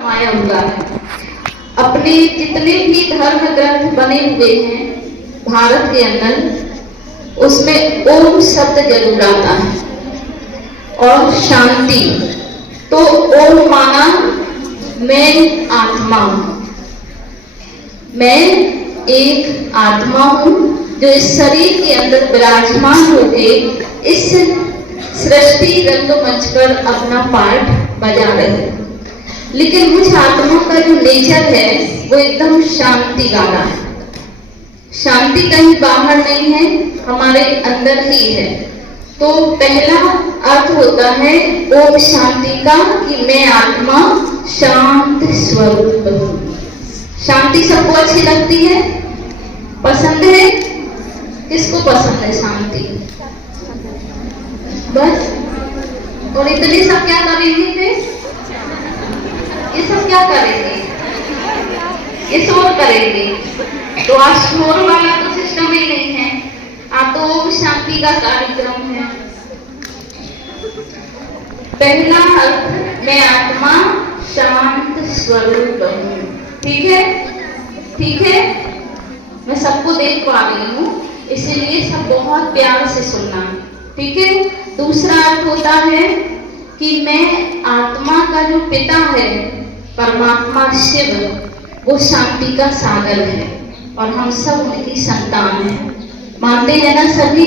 आया हुआ है। अपने जितने भी धर्म ग्रंथ बने हुए हैं भारत के अंदर, उसमें ओम शब्द जरूर आता है और शांति। तो ओम माना मैं आत्मा हूं, मैं एक आत्मा हूं जो इस शरीर के अंदर विराजमान होके इस सृष्टि रंगमंच पर अपना पार्ट बजा रहे हैं। लेकिन मुझ आत्मा का जो नेचर है वो एकदम शांति वाला है। शांति कहीं बाहर नहीं है, हमारे अंदर ही है। तो पहला अर्थ होता है ओम शांति का कि मैं आत्मा शांत स्वरूप हूं। शांति सबको अच्छी लगती है, पसंद है? किसको पसंद है शांति? बस। और इतने सब क्या करेंगे फिर? ये सब क्या करेंगे? ये शोर करेंगे। तो आज शोर वाला तो सिस्टम ही नहीं है, आज तो ओम शांति का कार्यक्रम है। पहला अर्थ मैं आत्मा शांत स्वरूप हूं। ठीक है, ठीक है। मैं सबको देख पा रही हूँ, इसीलिए सब बहुत प्यार से सुनना। ठीक है। दूसरा अर्थ होता है कि मैं आत्मा का जो पिता है परमात्मा शिव, वो शांति का सागर है और हम सब उनकी संतान हैं। मानते हैं ना सभी?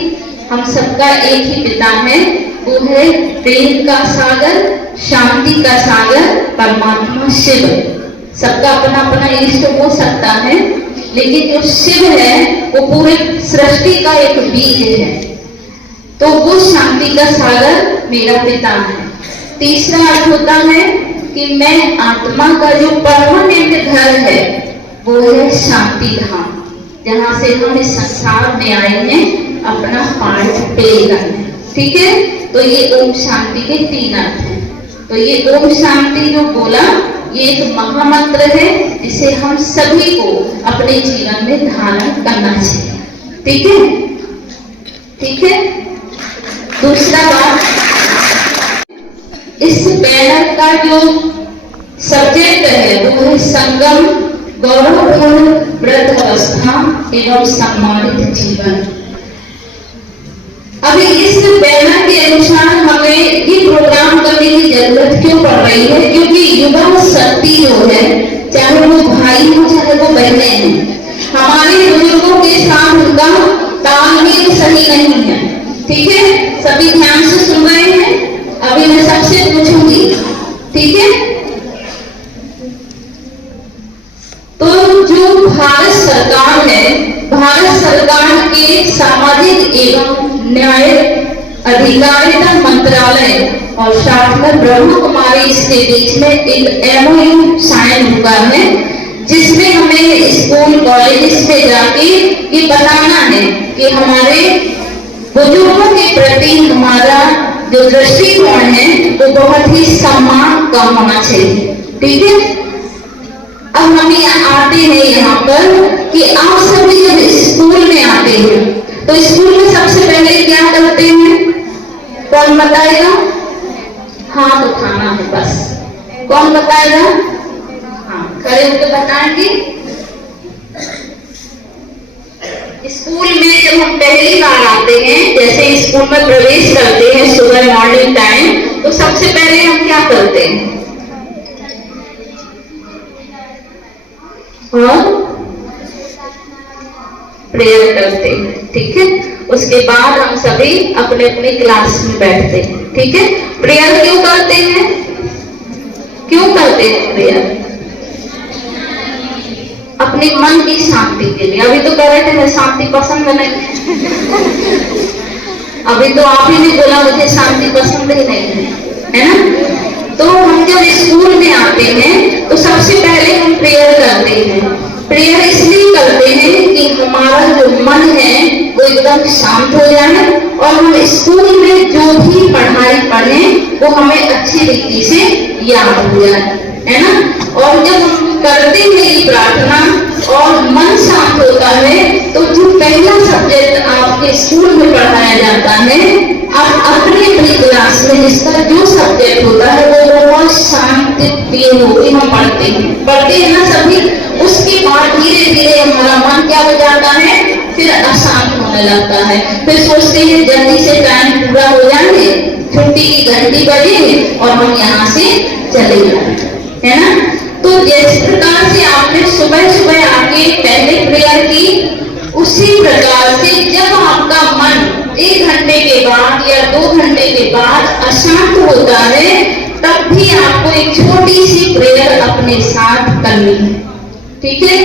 हम सबका एक ही पिता है, वो है प्रेम का सागर, शांति का सागर, परमात्मा शिव। सबका अपना अपना इष्ट हो सकता है, लेकिन जो शिव है वो पूरे सृष्टि का एक बीज है। तो वो शांति का सागर मेरा पिता है। तीसरा अर्थ होता है कि मैं आत्मा का जो परमानेंट घर है वो है शांति धाम, जहां से हम इस संसार में आए हैं अपना पार्ट प्ले करने। ठीक है। तो ये ओम शांति के तीन अर्थ हैं। तो ये ओम शांति जो बोला, ये एक महामंत्र है जिसे हम सभी को अपने जीवन में धारण करना चाहिए। ठीक है, ठीक है। दूसरा बात, इस बैनर का जो सब्जेक्ट है वो है संगम, गौरवपूर्ण वृद्धावस्था एवं सम्मानित जीवन। अभी इस बैनर के अनुसार हमें ये प्रोग्राम करने की जरूरत क्यों पड़ रही है? क्योंकि युवा शक्ति जो है, चाहे वो भाई हो चाहे वो बहने हैं, हमारे बुजुर्गों के साथ उनका तालमेल सही नहीं है। ठीक है, सभी ध्यान से सुन रहे हैं? अभी मैं सबसे पूछूंगी, ठीक है? तो जो भारत सरकार है, भारत सरकार के सामाजिक एवं न्याय अधिकारिता मंत्रालय और साथ में ब्रह्म कुमारी इसके बीच में एक MOU साइन हुआ है, जिसमें हमें स्कूल कॉलेज में जाके ये बताना है कि हमारे बुजुर्गों के प्रति हमारा जो दृष्टिकोण है वो बहुत ही सम्मान का होना चाहिए। ठीक है। अब हम आते हैं यहाँ पर कि आप सभी जब स्कूल में आते हैं तो स्कूल में सबसे पहले क्या करते हैं? कौन बताएगा? हाथ उठाना है बस। कौन बताएगा? हाँ, खड़े होकर बताएंगे। स्कूल में जब हम पहली बार आते हैं, जैसे स्कूल में प्रवेश करते हैं सुबह मॉर्निंग टाइम, तो सबसे पहले हम क्या करते हैं, और प्रेयर करते हैं, ठीक है। उसके बाद हम सभी अपने अपने क्लास में बैठते हैं, ठीक है। प्रेयर क्यों करते हैं, क्यों करते हैं प्रेयर? अपने मन की शांति के लिए। अभी तो कह रहे थे मैं शांति पसंद नहीं अभी तो आप ही ने बोला मुझे शांति पसंद ही नहीं है ना। तो हम जब स्कूल में आते हैं तो सबसे पहले हम प्रेयर करते हैं। प्रेयर इसलिए करते हैं कि हमारा जो मन है वो एकदम शांत हो जाए और हम स्कूल में जो भी पढ़ाई पढ़ें वो हमें अच्छी रीति से याद हो जाए, है ना। और जब हम करते हैं ये प्रार्थना और मन शांत होता है तो जो पहला सब्जेक्ट आपके स्कूल में पढ़ाया जाता है, आप अपनी अपनी क्लास में जिसका जो सब्जेक्ट होता है वो बहुत शांति प्रिय होकर हम पढ़ते हैं ना सभी। उसके बाद धीरे धीरे हमारा मन क्या हो जाता है, फिर अशांत होने लगता है। फिर सोचते हैं जल्दी से टाइम पूरा हो जाए, छुट्टी की घंटी बजे और हम यहाँ से चले जाए, है ना। तो जिस प्रकार से आपने सुबह सुबह आके पहले प्रेयर की, उसी प्रकार से जब आपका मन 1 घंटे के बाद या 2 घंटे के बाद अशांत होता है तब भी आपको एक छोटी सी प्रेयर अपने साथ करनी है, ठीक है।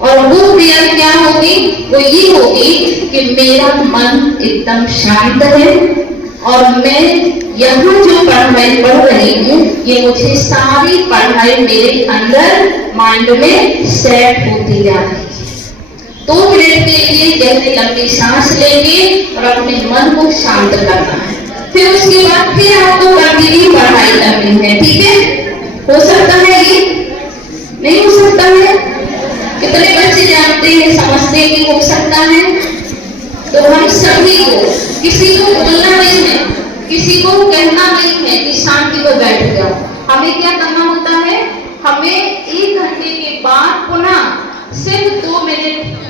और वो प्रेयर क्या होगी, वो ये होगी कि मेरा मन एकदम शांत है और मैं यहाँ जो पढ़ाई पढ़ रही हूँ ये मुझे सारी पढ़ाई मेरे अंदर माइंड में सेट होती जा रही है। 2 मिनट के लिए गहरी लंबी सांस लेंगे और अपने मन को शांत करना है। फिर उसके बाद फिर आपको कंटिन्यू पढ़ाई करनी है, ठीक है। हो सकता है ये, नहीं हो सकता है? कितने बच्चे जानते हैं, समझते हैं कि हो सकता है? तो हम सभी को, किसी को बोलना नहीं है, किसी को कहना नहीं है कि शांति में बैठ जाओ। हमें क्या करना होता है, हमें 1 घंटे के बाद पुनः सिर्फ 2 मिनट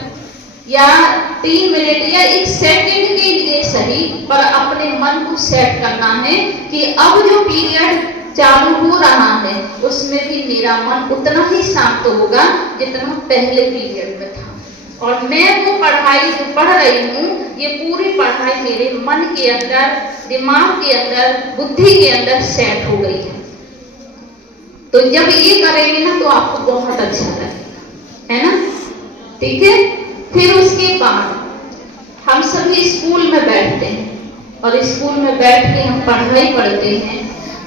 या 3 मिनट या 1 सेकंड के लिए सही पर अपने मन को सेट करना है कि अब जो पीरियड चालू हो रहा है उसमें भी मेरा मन उतना ही शांत होगा जितना पहले पीरियड में था। और मैं वो पढ़ाई जो पढ़ रही हूँ ये पूरी पढ़ाई मेरे मन के अंदर, दिमाग के अंदर, बुद्धि के अंदर सेट हो गई है। तो जब ये करेंगे ना तो आपको बहुत अच्छा लगेगा, है ना, ठीक है। फिर उसके बाद हम सभी स्कूल में बैठते हैं और स्कूल में बैठ के हम पढ़ाई पढ़ते हैं।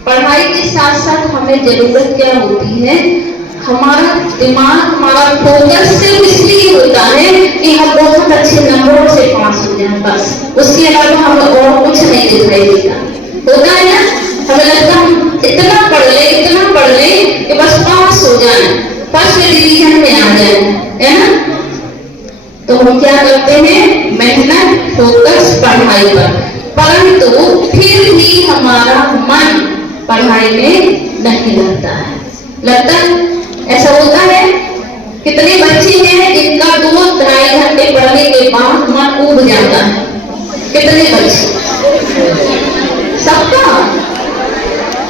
पढ़ाई के साथ साथ हमें जरूरत क्या होती है, हमारा दिमाग, हमारा फोकस सिर्फ इसलिए होता है कि हम बहुत अच्छे नंबरों से पास हो जाएं, बस। उसके अलावा हमें और कुछ नहीं दिखाई देता, होता है ना। हमें लगता है हम इतना पढ़ ले कि बस पास हो जाए, फर्स्ट डिवीजन में आ जाए, है ना। तो हम क्या करते हैं, मेहनत, फोकस पढ़ाई पर, परंतु फिर भी हमारा मन पढ़ाई में नहीं लगता है, ऐसा होता है। कितने बच्चे हैं जिनका 2-2.5 घंटे पढ़ने के बाद मन उब जाता है, कितने बच्चे? सबका?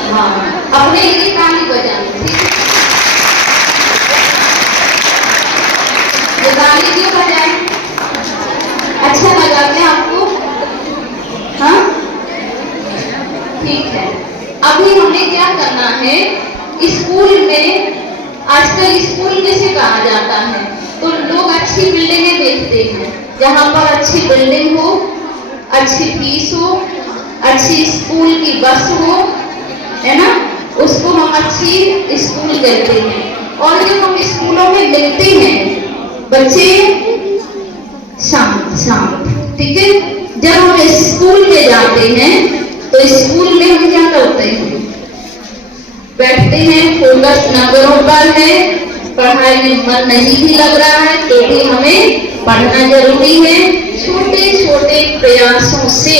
हाँ, अपने लिए ताली बजानी, ताली क्यों बजाए? अच्छा लगा क्या आपको? हाँ, ठीक है। अभी हमें क्या करना है, स्कूल में आजकल स्कूल कैसे कहा जाता है तो लोग अच्छी बिल्डिंगें देखते हैं, जहाँ पर अच्छी बिल्डिंग हो, अच्छी फीस हो, अच्छी स्कूल की बस हो, है ना, उसको हम अच्छी स्कूल कहते हैं। और जब हम स्कूलों में मिलते हैं बच्चे शांत, ठीक है। जब हम स्कूल में जाते हैं तो स्कूल में हम क्या करते हैं, बैठते हैं, फोकस नंबरों पर है, पढ़ाई में मन नहीं भी लग रहा है तो भी हमें पढ़ना जरूरी है। छोटे छोटे प्रयासों से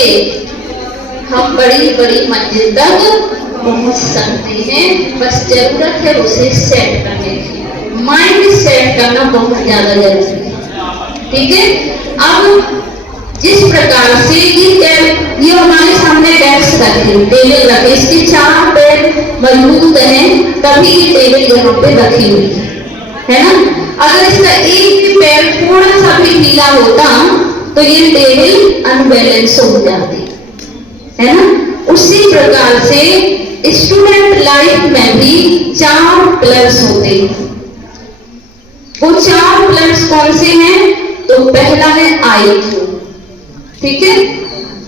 हम बड़ी बड़ी मंजिल तक पहुंच सकते हैं, बस जरूरत है उसे सेट करने की। माइंड सेट करना बहुत ज्यादा जरूरी है, ठीक है। अब जिस प्रकार से ये ये हमारे सामने डेस्क रखे, टेबल रखे, इसके 4 पैर मजबूत हैं तभी ये टेबल यहाँ पे रखी हुई है ना। अगर इसका एक भी पैर थोड़ा सा भी ढीला होता तो ये टेबल अनबैलेंस हो जाती है ना। उसी प्रकार से स्टूडेंट लाइफ में भी 4 पिलर्स होते हैं। वो 4 पिलर्स कौन से हैं? तो पहला है IQ, ठीक है।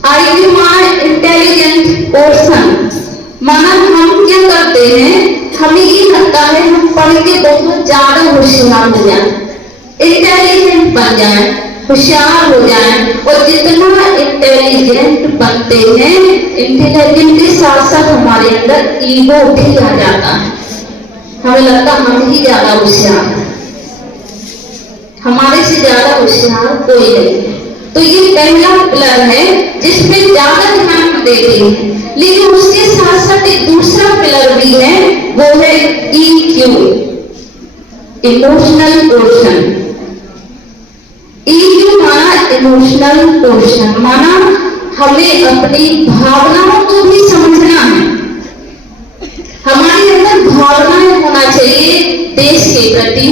IQ माना इंटेलिजेंट पर्सन, माना हम क्या करते हैं, हमें ये लगता है हम पढ़ के बहुत ज्यादा होशियार हो जाए, इंटेलिजेंट बन जाए, होशियार हो जाए। और जितना इंटेलिजेंट बनते हैं, इंटेलिजेंट के साथ साथ हमारे अंदर ईगो भी आ जाता है। हमें लगता हम ही ज्यादा होशियार है, हमारे से ज्यादा होशियार कोई नहीं है। तो ये पहला पिलर है जिसमें ज्यादा ध्यान देते हैं। लेकिन उसके साथ साथ एक दूसरा पिलर भी है, वो है EQ, इमोशनल क्वेश्चन। EQ माना इमोशनल क्वेश्चन, माना हमें अपनी भावनाओं को भी समझना है। हमारे अंदर भावनाएं होना चाहिए देश के प्रति,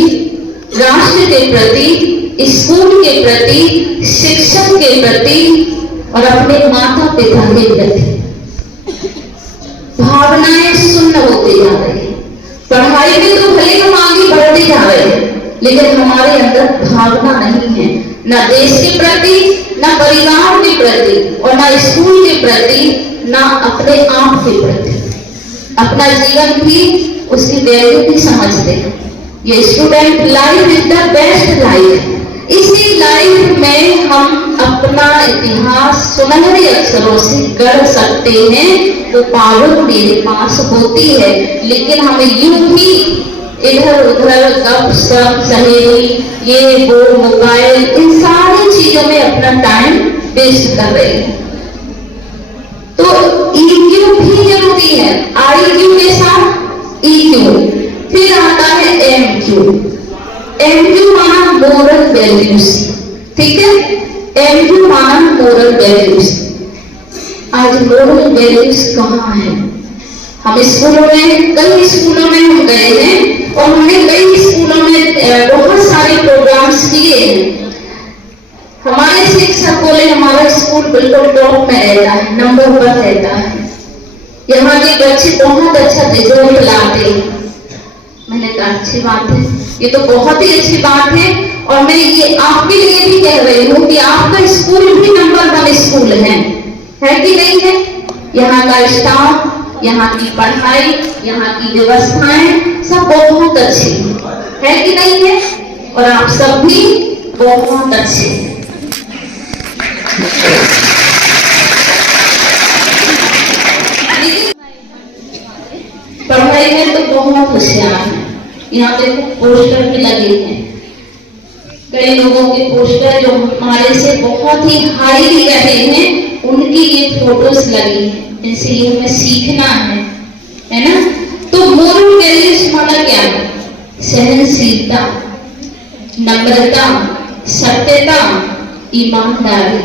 राष्ट्र के प्रति, स्कूल के प्रति, शिक्षक के प्रति और अपने माता पिता के प्रति। भावनाएं शून्य होती जा रही है। पढ़ाई में तो भले हम आगे बढ़ते जा रहे हैं, लेकिन हमारे अंदर भावना नहीं है, ना देश के प्रति, ना परिवार के प्रति और ना स्कूल के प्रति, ना अपने आप के प्रति। अपना जीवन भी, उसकी वैल्यू भी समझते हैं। ये student life is the best life. इसी लाइफ में हम अपना इतिहास सुनहरे अक्षरों से गढ़ सकते हैं। वो पावर मेरे पास होती है, लेकिन हमें यूं ही इधर उधर गपशप, सहेली, ये वो, मोबाइल, इन सारी चीजों में अपना टाइम वेस्ट कर रहे हैं। तो EQ भी जरूरी है, IQ के साथ EQ। फिर आता है MQ। MQ माना मोरल वैल्यूज, ठीक है। MQ माना मोरल वैल्यूज। आज मोरल वैल्यूज कहाँ है? हम स्कूलों में, कई स्कूलों में हम गए हैं और हमने कई स्कूलों में बहुत सारे प्रोग्राम्स किए हैं। हमारे शिक्षक बोले हमारा स्कूल बिल्कुल टॉप में रहता है, नंबर 1 रहता है, यहाँ के बच्चे बहुत अच्छा रिजल्ट लाते हैं। मैंने कहा अच्छी बात है, ये तो बहुत ही अच्छी बात है। और मैं ये आपके लिए भी कह रही हूँ कि आपका स्कूल भी नंबर 1 स्कूल है कि नहीं है? यहाँ का स्टाफ, यहाँ की पढ़ाई, यहाँ की व्यवस्थाएं सब बहुत अच्छी है कि नहीं है? और आप सब भी बहुत अच्छे हैं। पढ़ाई में तो बहुत होशियार है। यहाँ पे पोस्टर भी लगे हैं, कई लोगों के पोस्टर जो हमारे से बहुत ही हाई रहे हैं, उनकी ये फोटोज लगी हैं। इनसे ये हमें सीखना है ना। तो मोरल वैल्यूज माना क्या है? सहनशीलता, नम्रता, सत्यता, ईमानदारी।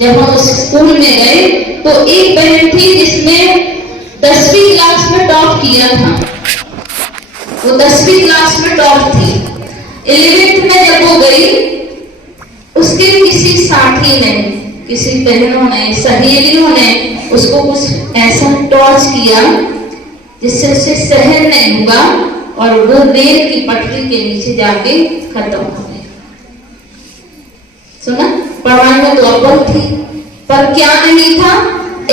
जब हम उस स्कूल में गए तो एक बहन थी जिसने 10वीं क्लास में टॉप किया था। वो 10वीं क्लास में टॉप थी। 11th में जब वो गई, उसके किसी साथी ने, किसी बहनों ने, सहेलियों ने उसको कुछ ऐसा टॉर्च किया जिससे उसे सहन नहीं हुआ और वो रेल की पटरी के नीचे जाके खत्म हो गई। सुना? पढ़ाई में तो अव्वल थी, पर क्या नहीं था?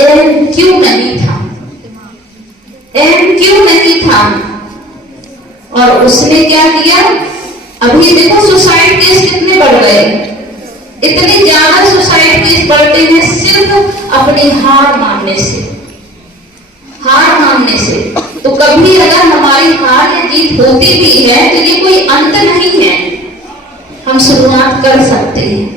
MQ नहीं था, MQ नहीं था। और उसने क्या किया? अभी देखो सुसाइड केस कितने बढ़ गए, इतने ज्यादा सुसाइड केस बढ़ते हैं सिर्फ अपनी हार मानने से, हार मानने से। तो कभी अगर हमारी हार या जीत होती भी है तो ये कोई अंत नहीं है, हम शुरुआत कर सकते हैं।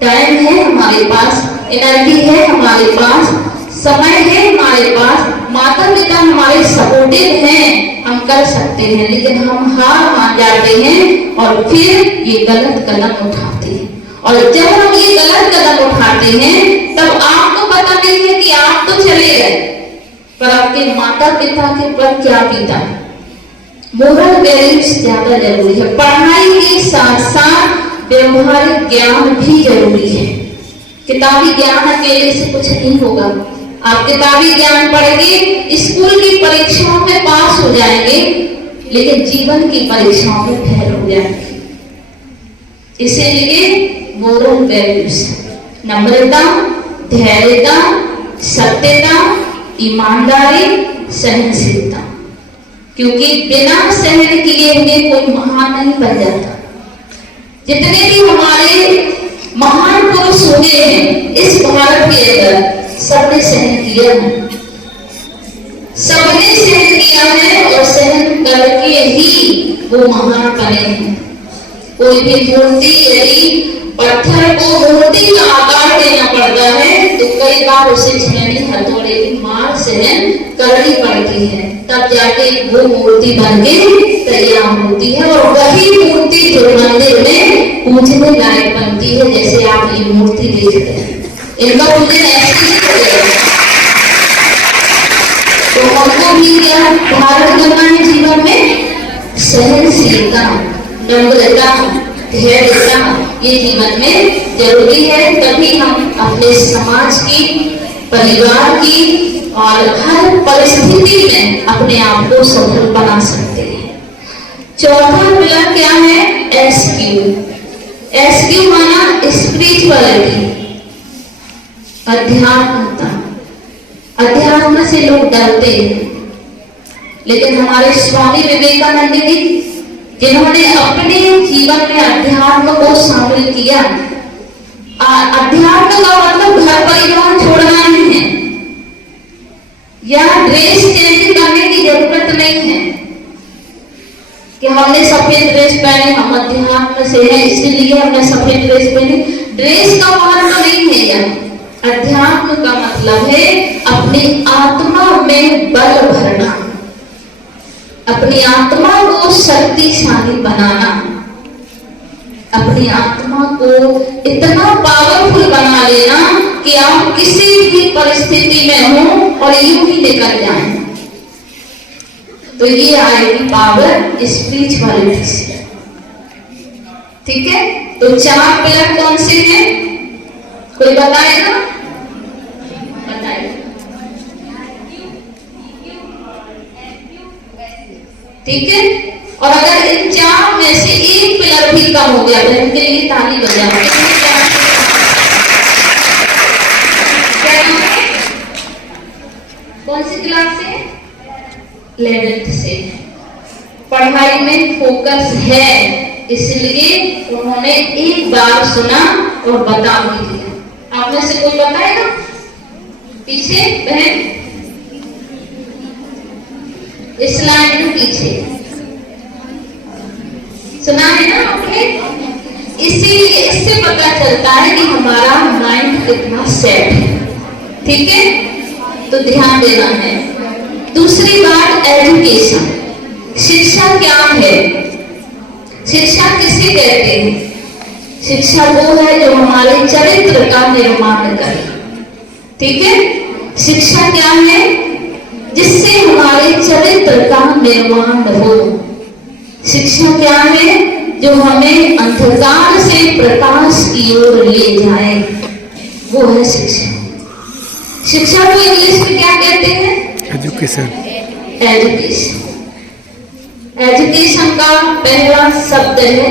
टाइम है हमारे पास, एनर्जी है हमारे पास, समय है हमारे पास, माता पिता हमारे सपोर्टिव हैं, हम कर सकते हैं। लेकिन हम हार मान जाते हैं और फिर ये गलत कदम उठाते हैं। और जब हम ये गलत कदम उठाते हैं तब आपको पता नहीं है कि आप तो चले गए, पर आपके माता पिता के पर क्या बीता। मोरल वैल्यूज ज्यादा जरूरी है। पढ़ाई के साथ साथ व्यवहारिक ज्ञान भी जरूरी है। किताबी ज्ञान अकेले से कुछ नहीं होगा। आप किताबी ज्ञान पढ़ेंगे, स्कूल की परीक्षाओं में पास हो जाएंगे, लेकिन जीवन की परीक्षाओं में फेल हो जाएंगे। इसीलिए मोरल वैल्यूज, नम्रता, धैर्यता, सत्यता, ईमानदारी, सहनशीलता, क्योंकि बिना सहन किए हुए कोई महान नहीं बन जाता। जितने भी हमारे महान पुरुष हुए हैं इस भारत के अंदर, सबने सहन किया है, सबने सहन किया है और सहन करके ही वो महान बने हैं। कोई भी मूर्ति, यदि पत्थर को मूर्ति का आकार देना पड़ता है तो कई बार उसे छेनी हथौड़े की मार सहन करनी पड़ती है, तब जाके वो मूर्ति बन के तैयार होती है और वही मूर्ति जो मंदिर में पूजने लायक बनती है। जैसे आप ये मूर्ति देखते हैं, इनका पूजन ऐसे ही करेगा। तो हमको भी क्या धारण करना है जीवन में? सहनशीलता, नम्रता, धैर्यता, ये जीवन में जरूरी है। तभी हम अपने समाज की, परिवार की और हर परिस्थिति में अपने आप को सफल बना सकते हैं। चौथा पिलर क्या है? एसक्यू। एसक्यू माना स्पिरिचुअलिटी, अध्यात्मता। अध्यात्म से लोग डरते हैं, लेकिन हमारे स्वामी विवेकानंद जी, जिन्होंने अपने जीवन में अध्यात्म को शामिल किया। अध्यात्म का मतलब घर परिवार छोड़ना नहीं है या ड्रेस चेंज करने की जरूरत नहीं है कि हमने सफेद ड्रेस पहने, हम अध्यात्म से हैं इसलिए हमने सफेद ड्रेस पहनी। ड्रेस का मतलब नहीं है यह। अध्यात्म का मतलब है अपनी आत्मा में बल भरना, अपनी आत्मा को शक्तिशाली बनाना, अपनी आत्मा को इतना पावरफुल बना लेना कि आप किसी भी परिस्थिति में हो और यूं ही निकल जाएं। तो ये आएगी पावर स्पिरिचुअलिटी से। ठीक है, तो 4 पिलर कौन से हैं? कोई बताएगा? बताइए। ठीक है, और अगर इन 4 में से एक पिलर भी कम हो गया तो इनके लिए ताली बजाओ। कौन सी क्लास से? 11th से। पढ़ाई में फोकस है, इसलिए उन्होंने एक बार सुना और बता भी दिया। आप में से कोई बताएगा? पीछे बहन, इस लाइन में पीछे सुना है ना आपने? इसीलिए इससे पता चलता है कि हमारा माइंड कितना सेट है। ठीक है, तो ध्यान देना है। दूसरी बात, एजुकेशन। शिक्षा क्या है? शिक्षा किसे कहते हैं? शिक्षा वो है जो हमारे चरित्र का निर्माण करे। ठीक है, शिक्षा क्या है? जिससे हमारे चरित्र का निर्माण हो। शिक्षा क्या है? जो हमें अंधकार से प्रकाश की ओर ले जाए, वो है शिक्षा। शिक्षा को इंग्लिश में क्या कहते हैं? एजुकेशन। एजुकेशन। एजुकेशन का पहला शब्द है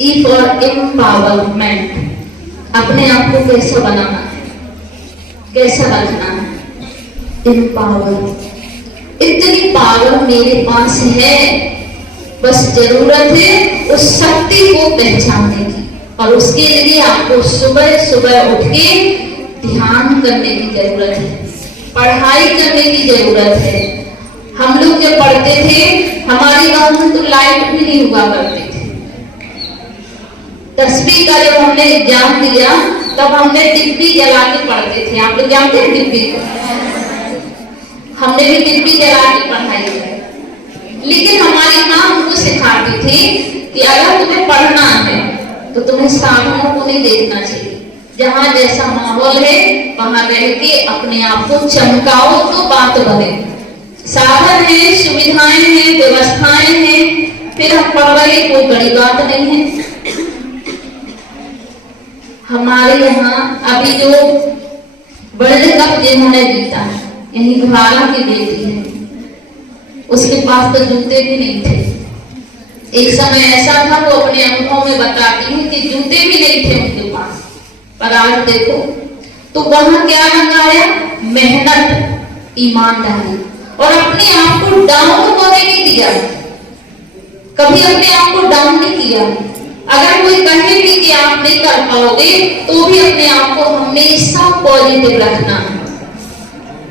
ई फॉर एम्पावरमेंट। अपने आप को कैसा बनाना है, कैसा रखना है? एम्पावर। इतनी पावर मेरे पास है, बस जरूरत है उस शक्ति को पहचानने की, और उसके लिए आपको सुबह सुबह उठ के ध्यान करने की जरूरत है, पढ़ाई करने की जरूरत है। हम लोग जब पढ़ते थे, हमारे गांव में तो लाइट भी नहीं हुआ करती थी। 10वीं का जब हमने एग्जाम दिया तब हमने डिब्बी जला के पढ़ते थे। आप लोग जानते हैं डिब्बी को? हमने भी डिब्बी जला के पढ़ाई की। लेकिन हमारी माँ हमको सिखाती थी कि अगर तुम्हें पढ़ना है तो तुम्हें सामने को नहीं देखना चाहिए, जहां जैसा माहौल है वहां रह के अपने आप को चमकाओ तो बात बढ़े। साधन है, सुविधाएं हैं, व्यवस्थाएं हैं, फिर हम पढ़ रहे, कोई बड़ी बात नहीं है। हमारे यहाँ अभी जो वर्ल्ड कप जिन्होंने जीता है, यही घुराला की बेटी है, उसके पास तो जूते भी नहीं थे। एक समय ऐसा था, वो अपने अनुभव में बताती है कि जूते भी नहीं थे उनके पास। पर आज देखो तो वहां क्या मंगाया? मेहनत, ईमानदारी, और अपने आप को डाउन होने नहीं दिया। कभी अपने आप को डाउन नहीं किया। अगर कोई कहे भी कि आप नहीं कर पाओगे तो भी अपने आप को हमेशा पॉजिटिव रखना है।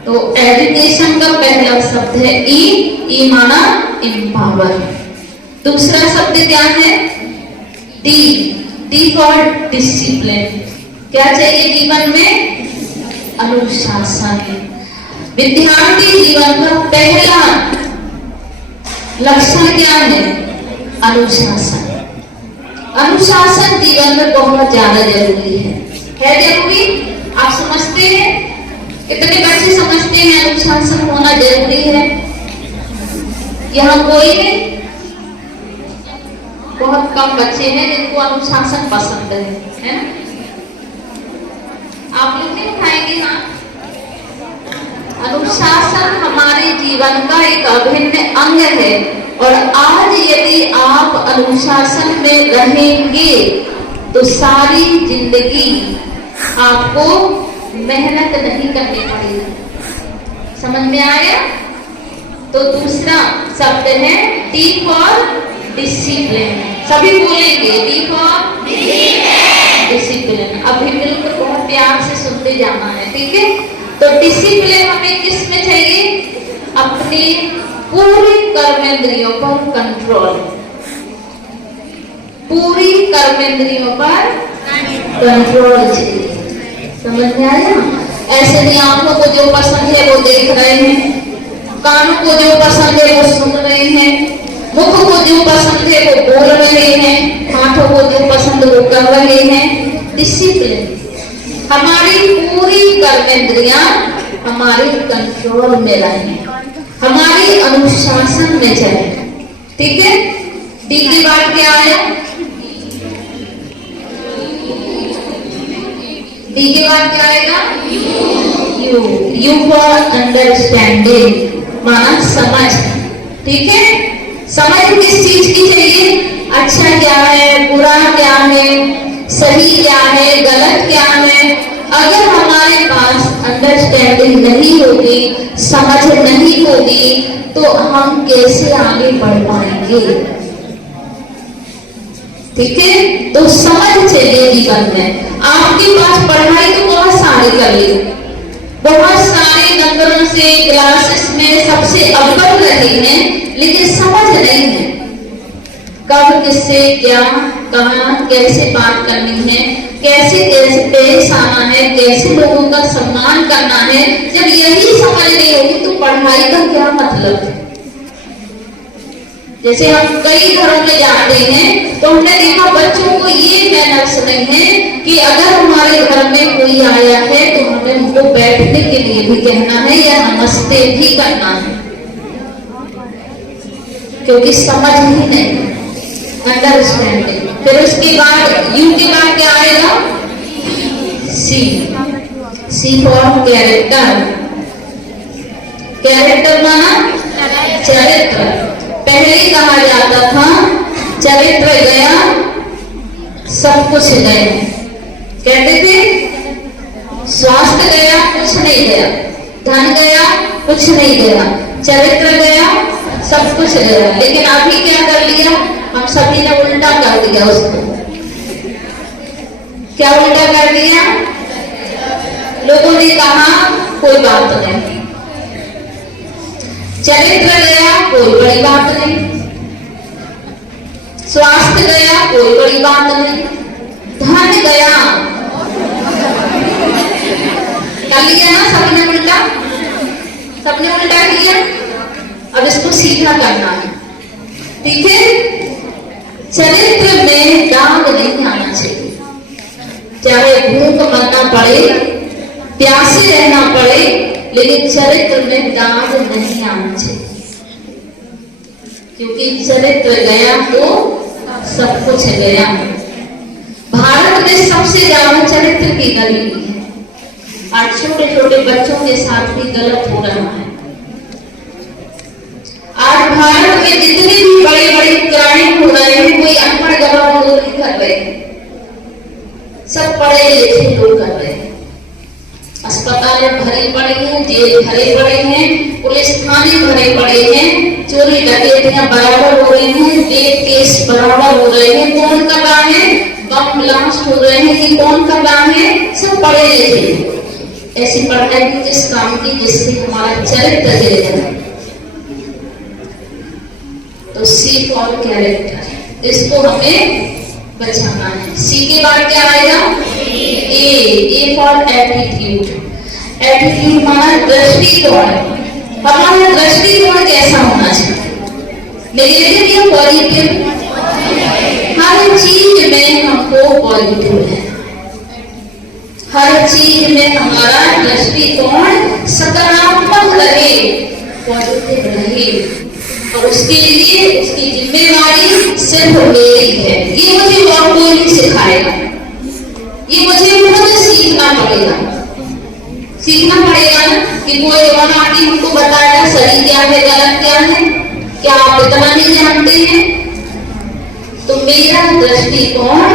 तो एजुकेशन का पहला शब्द है ई माना एम्पावर। दूसरा शब्द क्या है? D for discipline. क्या चाहिए जीवन में? अनुशासन। विद्यार्थी जीवन का पहला लक्षण क्या है? अनुशासन। अनुशासन जीवन में बहुत ज्यादा जरूरी है जरूरी? आप समझते हैं? कितने बच्चे समझते हैं अनुशासन होना जरूरी है? यहाँ कोई नहीं? बहुत कम बच्चे हैं जिनको अनुशासन पसंद है ना? आप लोग नहीं उठाएंगे? हाँ, अनुशासन हमारे जीवन का एक अभिन्न अंग है, और आज यदि आप अनुशासन में रहेंगे तो सारी जिंदगी आपको मेहनत नहीं करनी पड़ेगी। समझ में आया? तो दूसरा शब्द है डी फॉर डिसिप्लिन। सभी बोलेंगे डी फॉर डिसिप्लिन। अभी मिलकर बहुत प्यार से सुनते जाना है, ठीक है? तो डिसिप्लिन हमें किस में चाहिए? अपने पूरी कर्मेंद्रियों पर कंट्रोल। पूरी कर्मेंद्रियों पर कंट्रोल चाहिए। समझ में आया? ऐसे नहीं आंखों को जो पसंद है वो देख रहे हैं, कानों को जो पसंद है वो सुन रहे हैं, मुख को जो पसंद है वो बोल रहे हैं, हाथों को जो पसंद वो कर रहे हैं। डिसिप्लिन, हमारी पूरी कर्मेंद्रियां हमारे कंट्रोल में रहें, हमारी अनुशासन में चले, ठीक है? डी की बात क्या है? डी के बाद क्या आएगा? यू फॉर अंडरस्टैंडिंग, माना समझ, ठीक है? समझ किस चीज की चाहिए? अच्छा क्या है, बुरा क्या है, सही क्या है, गलत क्या है। अगर हमारे पास अंडरस्टैंडिंग नहीं होगी, समझ नहीं होगी, तो हम कैसे आगे बढ़ पाएंगे? ठीक है? तो समझ चाहिए जीवन में। आपके पास पढ़ाई तो बहुत सारी कर ली, बहुत सारे नंबरों से क्लासेस में सबसे अव्वल रहे हैं, लेकिन समझ नहीं है कब किससे क्या कहां कैसे बात करनी है, कैसे कैसे पेश आना है, कैसे लोगों का सम्मान करना है। जब यही समझ नहीं होगी तो पढ़ाई का क्या मतलब है? जैसे हम कई घरों में जाते हैं तो हमने देखा बच्चों को ये मैनर्स नहीं है कि अगर हमारे घर में कोई आया है तो हमें उनको बैठने के लिए भी कहना है या नमस्ते भी करना है, क्योंकि समझ ही नहीं, अंडरस्टैंडिंग। फिर उसके बाद यू के बाद क्या आएगा? सी फॉर कैरेक्टर। कैरेक्टर माना चरित्र। पहले कहा जाता था चरित्र गया सब कुछ गया, कहते थे स्वास्थ्य गया कुछ नहीं गया, धन गया कुछ नहीं गया, चरित्र गया सब कुछ गया। लेकिन अभी क्या कर लिया? हम सभी ने उल्टा कर दिया उसको। क्या उल्टा कर दिया? लोगों ने कहा कोई बात नहीं, चरित्र गया कोई बड़ी बात नहीं, स्वास्थ्य गया कोई बड़ी बात नहीं, धन गया। कर लिया ना सबने उल्टा? सबने उल्टा किया। अब इसको सीधा करना है, ठीक है? चरित्र में दाग नहीं आना चाहिए। चाहे भूख मरना पड़े, प्यासे रहना पड़े, लेकिन चरित्र में दाग नहीं आना चाहिए, क्योंकि चरित्र गया तो सब कुछ गया। भारत में सबसे ज्यादा चरित्र की गरीबी है, आज छोटे छोटे बच्चों के साथ भी गलत हो रहा है। आज भारत में जितने भी बड़े बड़े क्राइम हो रहे हैं, कोई अनपढ़ गवाह लोग नहीं कर रहे, सब पढ़े लिखे लोग कर रहे हैं। अस्पताल भरे पड़े हैं, जेल भरे पड़े हैं, पुलिस थाने भरे पड़े हैं, चोरी डकैतियां बराबर हो रही हैं, रेप केस बराबर हो रहे हैं। कौन कर रहा है? बम ब्लास्ट हो रहे हैं कि कौन कर रहा है? सब पढ़े लिखे। ऐसी पढ़ाई की किस काम की जिससे हमारा चरित्र गिर जाए? तो सी फॉर कैरेक्टर, इसको हमें बचाना है। सी के बाद क्या आएगा? A for attitude. एटीट्यूड माना दृष्टिकोण। हमारा दृष्टिकोण कैसा होना चाहिए? नेगेटिव या पॉजिटिव? हर चीज में हमको पॉजिटिव है, हर चीज में हमारा दृष्टिकोण सकारात्मक रहे, पॉजिटिव रहे, और उसके लिए उसकी जिम्मेवारी सिर्फ मेरी है। ये मुझे और कोई नहीं सिखाएगा, ये मुझे खुद सीखना पड़ेगा। सीखना पड़ेगा ना कि कोई और आके हमको बताएगा सही क्या है गलत क्या है, क्या आप इतना नहीं जानते हैं? तो मेरा दृष्टिकोण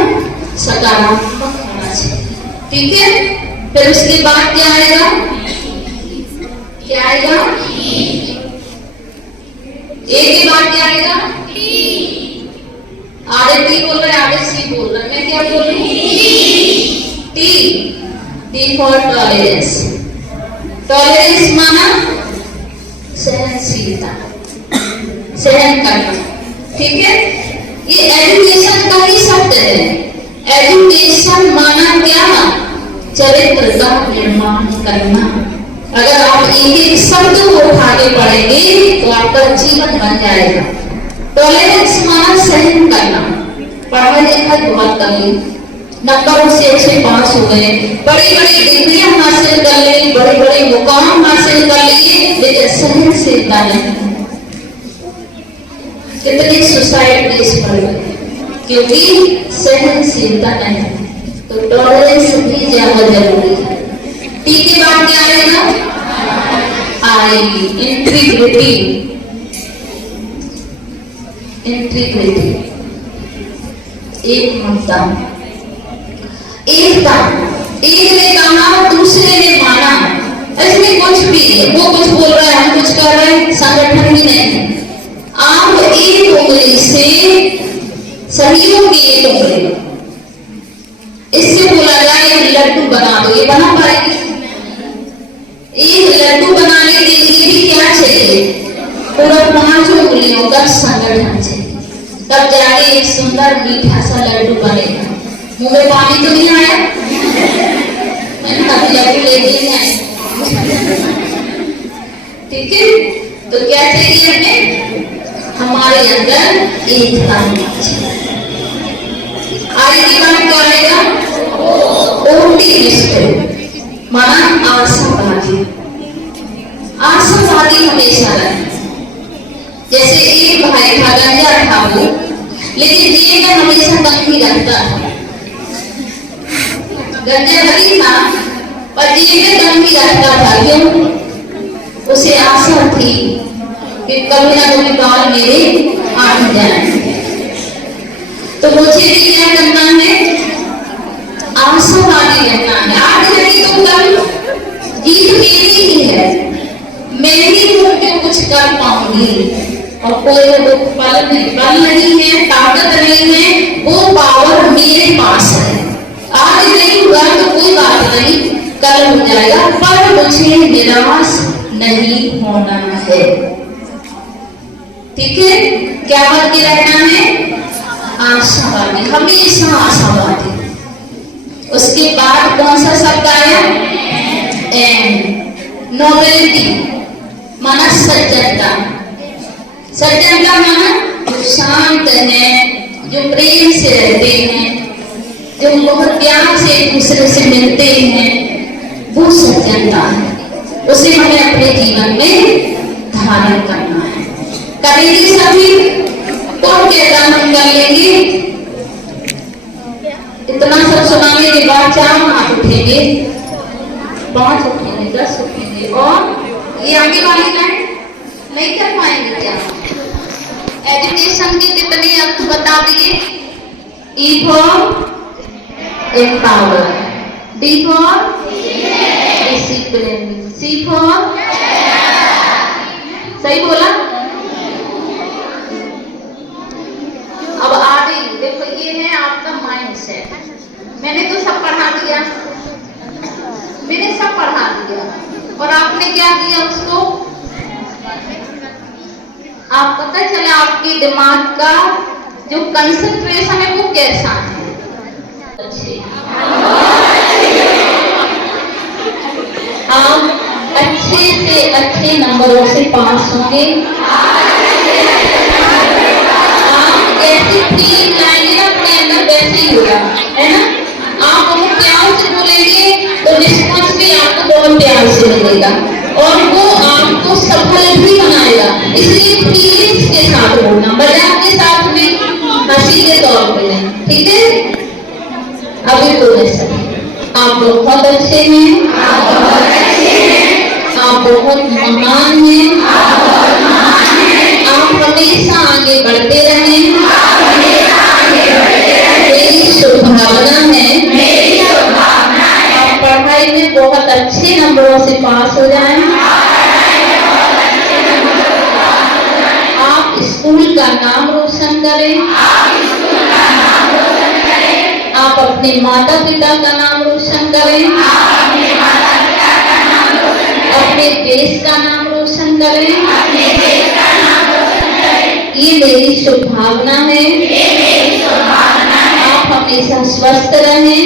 सकारात्मक होना चाहिए, ठीक है। फिर उसके बाद क्या आएगा? क्या आएगा? ए के बाद क्या आएगा? आगे टी बोल रहे हैं, आगे सी बोल रहे हैं, मैं क्या बोल रही हूँ? T for tolerance. टॉलरेंस माना सहनशीलता, सहन करना, ठीक है। ये एजुकेशन का ही शब्द है। एजुकेशन माना क्या? चरित्र का निर्माण करना। अगर आप एक शब्द को उठा के पढ़ेंगे तो आपका जीवन बन जाएगा। टॉलरेंस माना सहन करना। पढ़ाई लिखाई बहुत कर ली, नंबरों से अच्छे पास हो गए, बड़ी बड़ी डिग्रियां हासिल कर ली, बड़े बड़े मुकाम हासिल कर लिए, लेकिन सहनशीलता नहीं। कितनी सुसाइड केस बढ़ गए क्योंकि सहनशीलता नहीं। तो टॉलरेंस भी ज्यादा जरूरी है। टी के बाद क्या आएगा? आएगी इंटीग्रिटी। इंटीग्रिटी, एक मुद्दा, एकता। एक ने कहा, दूसरे ने माना, इसमें कुछ भी है, वो कुछ बोल रहा है, हम कुछ कर रहे हैं, संगठन ही नहीं। आप एक उंगली से सहयोग की एक उंगली, इससे बोला जाए एक लड्डू बना दो, ये बना पाएगी? एक लड्डू बनाने के लिए भी क्या चाहिए? पूरा 5 उंगलियों का संगठन चाहिए, तब जाके एक सुंदर मीठा सा लड्डू बनेगा। मुंह में पानी तो नहीं आया? मैंने कभी लड्डू लेके नहीं आए, ठीक है। तो क्या चाहिए हमें? हमारे अंदर एकता होना चाहिए। आगे की बात क्या आएगा? ओप्टिमिस्ट माना आशावादी। आशावादी हमेशा रहे। जैसे एक भाई था, गंजा था वो, लेकिन जेब में हमेशा दम ही रखता था। गंजा नहीं था पर जेब में दम ही रखता था। क्यों? उसे आशा थी कि कभी ना कभी बाल मेरे आ जाएंगे। तो मुझे भी क्या करना है? आशावादी रहना है। आज नहीं तो कल जीत मेरी ही है, मैं ही हूँ कुछ कर पाऊंगी। और कोई पल नहीं है, ताकत नहीं है, वो पावर मेरे पास है। आज नहीं हुआ तो कोई बात नहीं, कल हो जाएगा, पर मुझे निराश नहीं होना है, ठीक है। क्या बन के रहना है? आशावादी, हमेशा आशावादी। उसके बाद कौन सा शब्द आया? नोबेलिटी माना सज्जनता। सज्जनता माना जो शांत है, जो प्रेम से रहते हैं, जो बहुत प्यार से एक दूसरे से मिलते हैं, वो सज्जनता है। उसे हमें अपने जीवन में धारण करना है। करेंगे सभी? कौन कहता हम कर लेंगे? इतना सब सुनाने के बाद 4 हाथ उठेंगे, 5 उठेंगे, 10 उठेंगे, और ये आगे वाली लाइन नहीं कर पाएंगे क्या? एजुकेशन के कितने अर्थ बता दिए? E for empower, D for discipline, C for सही बोला? अब आगे देखो, ये है आपका माइंड सेट। मैंने तो सब पढ़ा दिया, मैंने सब पढ़ा दिया, और आपने क्या किया उसको? आप पता चला आपके दिमाग का जो कंसंट्रेशन है वो कैसा है। आप अच्छे से अच्छे नंबरों से पास होंगे। आप ऐसी फीलिंग लाएंगे अपने अंदर, वैसे ही होगा, है ना? आप बहुत प्यार से बोलेंगे तो रिस्पॉन्स भी आपको बहुत प्यार से मिलेगा, और वो आपको सफल भी बनाएगा। इसलिए फीलिंग्स के साथ बोलना, मजाक के साथ में, हंसी के तौर पे नहीं, ठीक है? अभी बोले सर, आप बहुत अच्छे हैं, आप बहुत महान हैं, आप हमेशा आगे बढ़ते रहें, मेरी शुभकामना है, आप पढ़ाई में बहुत अच्छे नंबरों से पास हो जाएं, आप स्कूल का नाम रोशन करें, आप अपने माता पिता का नाम रोशन करें, अपने देश का नाम रोशन करें, ये मेरी शुभकामना है। आप हमेशा स्वस्थ रहें,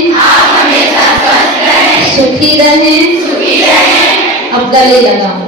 सुखी रहें। अब गले लगाओ।